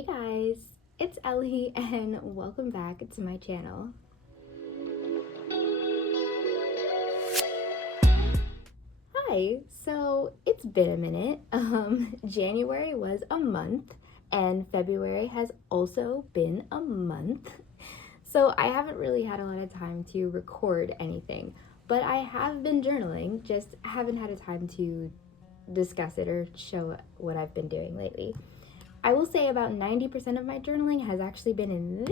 Hey guys, it's Ellie and welcome back to my channel. Hi, so it's been a minute. January was a month and February has also been a month. So I haven't really had a lot of time to record anything, but I have been journaling, just haven't had a time to discuss it or show what I've been doing lately. I will say about 90% of my journaling has actually been in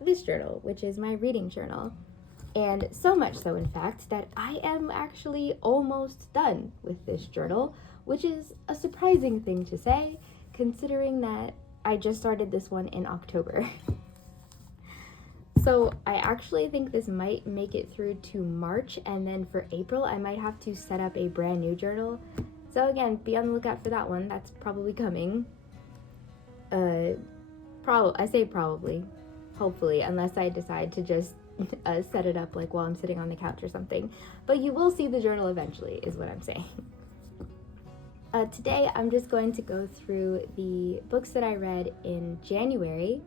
this journal, which is my reading journal. And so much so, in fact, that I am actually almost done with this journal, which is a surprising thing to say, considering that I just started this one in October. So I actually think this might make it through to March, and then for April, I might have to set up a brand new journal. So again, be on the lookout for that one. That's probably coming. I say probably, hopefully, unless I decide to just set it up like while I'm sitting on the couch or something. But you will see the journal eventually, is what I'm saying. Today, I'm just going to go through the books that I read in January,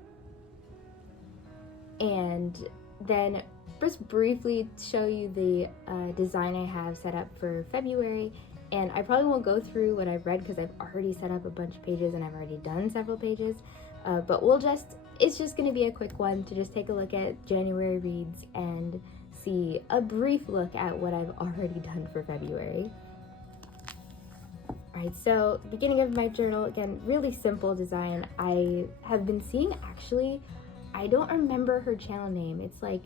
and then just briefly show you the design I have set up for February. And I probably won't go through what I've read because I've already set up a bunch of pages and I've already done several pages. But it's just going to be a quick one to just take a look at January reads and see a brief look at what I've already done for February. Alright, so beginning of my journal, again, really simple design. I have been seeing, actually, I don't remember her channel name. It's like,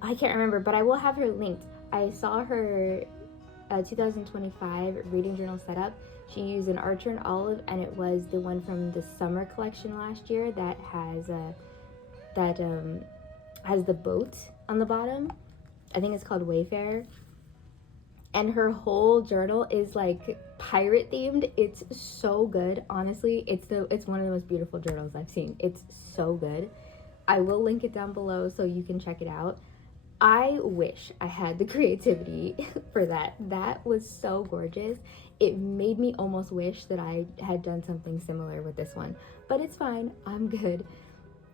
I can't remember, but I will have her linked. I saw her 2025 reading journal setup. She used an Archer and Olive, and it was the one from the summer collection last year that has the boat on the bottom. I think it's called Wayfarer. And her whole journal is like pirate themed. It's so good, honestly. It's one of the most beautiful journals I've seen. It's so good. I will link it down below so you can check it out. I wish I had the creativity for that. That was so gorgeous. It made me almost wish that I had done something similar with this one. But it's fine. I'm good.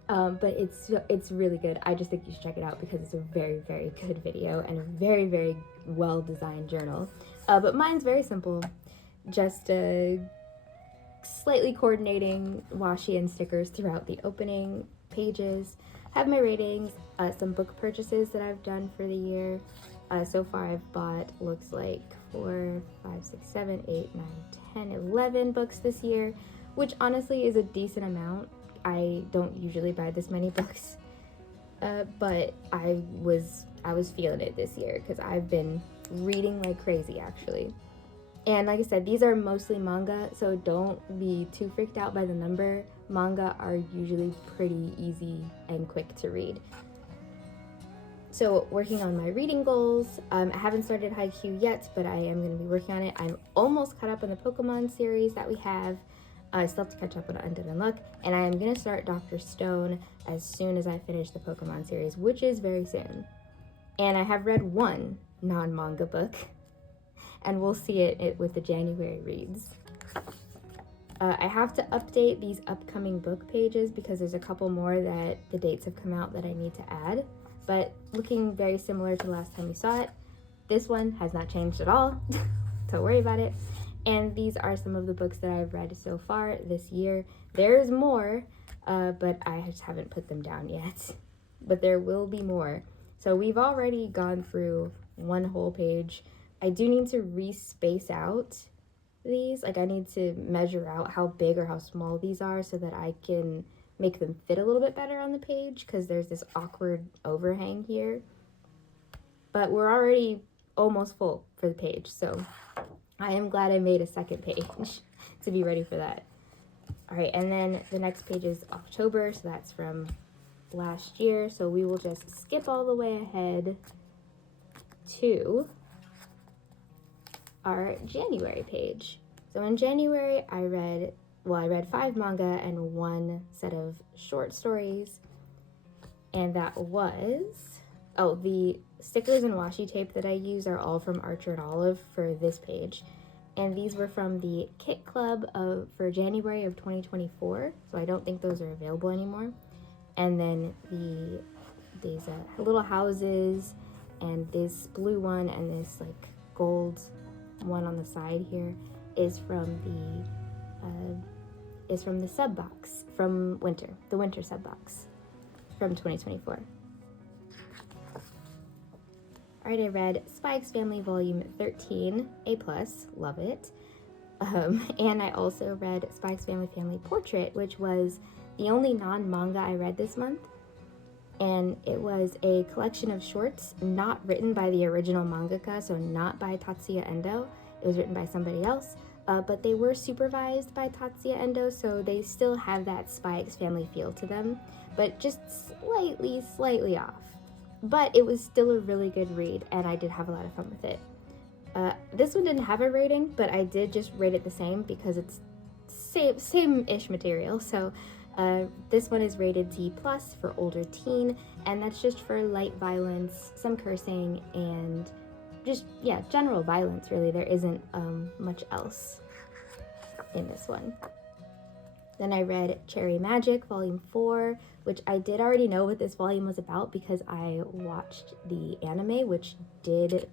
But it's really good. I just think you should check it out because it's a very, very good video and a very, very well-designed journal. But mine's very simple. Just slightly coordinating washi and stickers throughout the opening pages. Have my ratings, some book purchases that I've done for the year. So far I've bought, looks like 4, 5, 6, 7, 8, 9, 10, 11 books this year, which honestly is a decent amount. I don't usually buy this many books, but I was feeling it this year because I've been reading like crazy, actually. And like I said, these are mostly manga, so don't be too freaked out by the number. Manga are usually pretty easy and quick to read. So working on my reading goals. I haven't started HEEEYY yet, but I am going to be working on it. I'm almost caught up on the Pokemon series that we have. I still have to catch up on Undead Unluck, and I am going to start Dr. Stone as soon as I finish the Pokemon series, which is very soon. And I have read one non-manga book, and we'll see it with the January reads. I have to update these upcoming book pages because there's a couple more that the dates have come out that I need to add, but looking very similar to last time we saw it. This one has not changed at all. Don't worry about it. And these are some of the books that I've read so far this year. There's more, but I just haven't put them down yet. But there will be more. So we've already gone through one whole page. I do need to re-space out these. Like, I need to measure out how big or how small these are so that I can make them fit a little bit better on the page, because there's this awkward overhang here. But we're already almost full for the page, so I am glad I made a second page to be ready for that. All right, and then the next page is October, so that's from last year. So we will just skip all the way ahead to our January page. So in January, I read 5 manga and 1 set of short stories. And that was, the stickers and washi tape that I use are all from Archer and Olive for this page. and these were from the Kit Club for January of 2024, so I don't think those are available anymore. And then these little houses, and this blue one, and this like gold one on the side here is from the sub box from the winter sub box from 2024. All right, I read Spy X Family Volume 13, A+, love it. And I also read Spy X Family Portrait, which was the only non-manga I read this month. And it was a collection of shorts not written by the original mangaka, so not by Tatsuya Endo. It was written by somebody else, but they were supervised by Tatsuya Endo, so they still have that Spy X Family feel to them, but just slightly off. But it was still a really good read, and I did have a lot of fun with it. This one didn't have a rating, but I did just rate it the same because it's same-ish material. So this one is rated D+ for older teen, and that's just for light violence, some cursing, and just, yeah, general violence, really. There isn't much else in this one. Then I read Cherry Magic Volume 4, which I did already know what this volume was about because I watched the anime, which did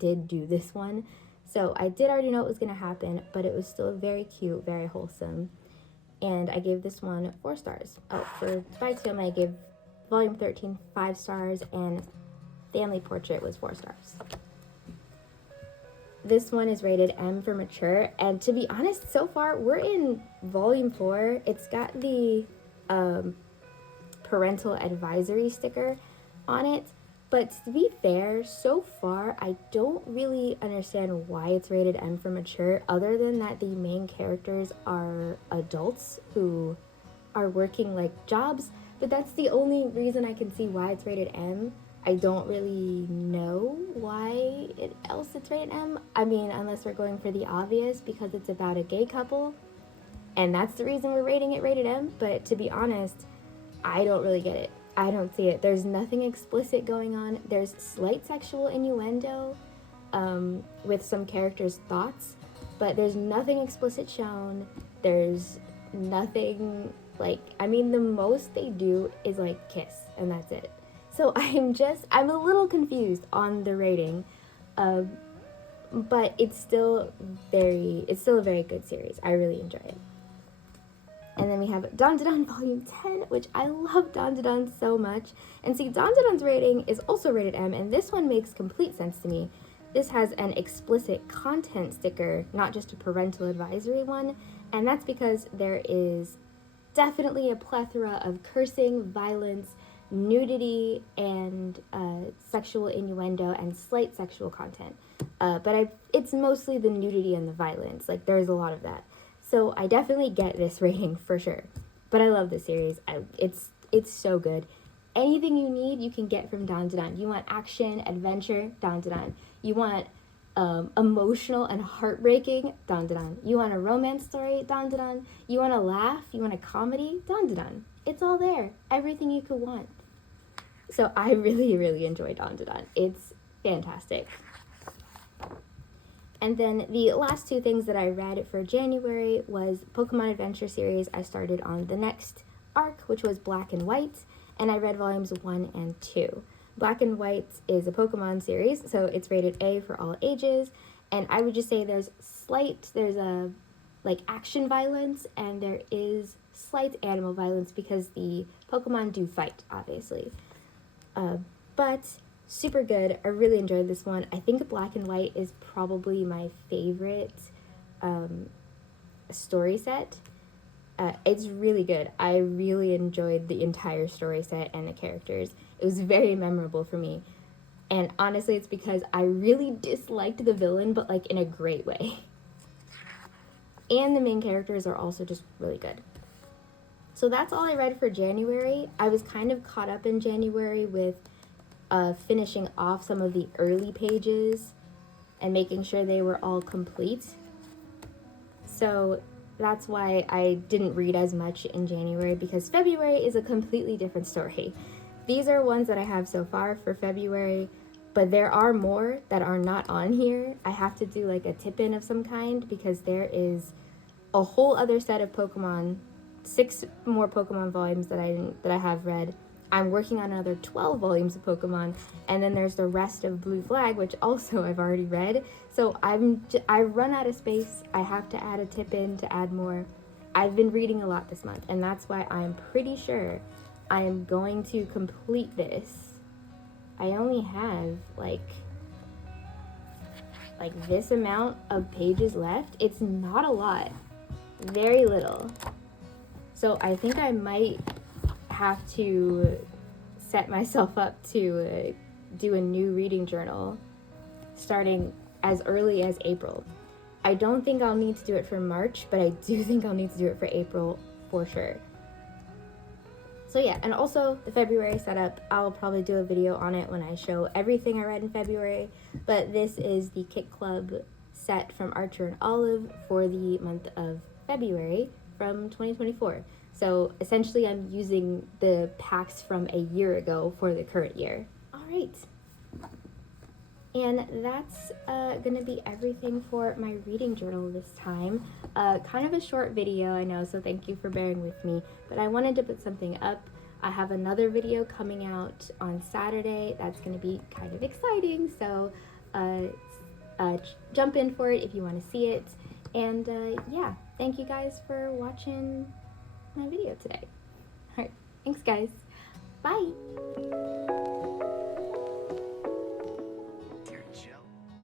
do this one. So I did already know what was going to happen, but it was still very cute, very wholesome. And I gave this one 4 stars. Oh, for Spy X Family, I gave Volume 13 5 stars, and Family Portrait was 4 stars. This one is rated M for mature, and to be honest, so far, we're in Volume 4. It's got the parental advisory sticker on it, but to be fair, so far, I don't really understand why it's rated M for mature, other than that the main characters are adults who are working, like, jobs, but that's the only reason I can see why it's rated M. I don't really know why else it's rated M. I mean, unless we're going for the obvious, because it's about a gay couple, and that's the reason we're rating it rated M, but to be honest, I don't really get it. I don't see it. There's nothing explicit going on. There's slight sexual innuendo with some characters' thoughts, but there's nothing explicit shown. There's nothing, like, I mean, the most they do is, like, kiss, and that's it. So I'm a little confused on the rating, but it's still a very good series. I really enjoy it. And then we have Dandadan Volume 10, which I love Dandadan so much. And see, Dandadan's rating is also rated M, and this one makes complete sense to me. This has an explicit content sticker, not just a parental advisory one, and that's because there is definitely a plethora of cursing, violence, nudity, and sexual innuendo and slight sexual content. But it's mostly the nudity and the violence. Like, there's a lot of that. So I definitely get this rating for sure. But I love this series. It's so good. Anything you need, you can get from Dandadan. You want action, adventure, Dandadan. You want emotional and heartbreaking, Dandadan. You want a romance story, Dandadan. You want a laugh, you want a comedy, Dandadan. It's all there. Everything you could want. So I really, really enjoy Dandadan. It's fantastic. And then the last 2 things that I read for January was Pokemon Adventure series. I started on the next arc, which was Black and White, and I read volumes 1 and 2. Black and White is a Pokemon series, so it's rated A for all ages, and I would just say there's a action violence, and there is slight animal violence because the Pokemon do fight, obviously. But super good. I really enjoyed this one. I think Black and White is probably my favorite story set. It's really good. I really enjoyed the entire story set and the characters. It was very memorable for me. And honestly, it's because I really disliked the villain, but like in a great way. And the main characters are also just really good. So that's all I read for January. I was kind of caught up in January with finishing off some of the early pages and making sure they were all complete. So that's why I didn't read as much in January, because February is a completely different story. These are ones that I have so far for February. But there are more that are not on here. I have to do like a tip-in of some kind because there is a whole other set of Pokemon, 6 more Pokemon volumes that I have read. I'm working on another 12 volumes of Pokemon, and then there's the rest of Blue Flag, which also I've already read. So I run out of space. I have to add a tip-in to add more. I've been reading a lot this month, and that's why I'm pretty sure I am going to complete this. I only have like this amount of pages left. It's not a lot, very little. So I think I might have to set myself up to do a new reading journal starting as early as April. I don't think I'll need to do it for March, but I do think I'll need to do it for April for sure. So yeah, and also the February setup, I'll probably do a video on it when I show everything I read in February, but this is the Kit Club set from Archer and Olive for the month of February from 2024. So essentially I'm using the packs from a year ago for the current year. All right. And that's gonna be everything for my reading journal this time. Kind of a short video, I know, so thank you for bearing with me, but I wanted to put something up. I have another video coming out on Saturday that's gonna be kind of exciting, so jump in for it if you wanna see it. And yeah, thank you guys for watching my video today. All right, thanks guys, bye.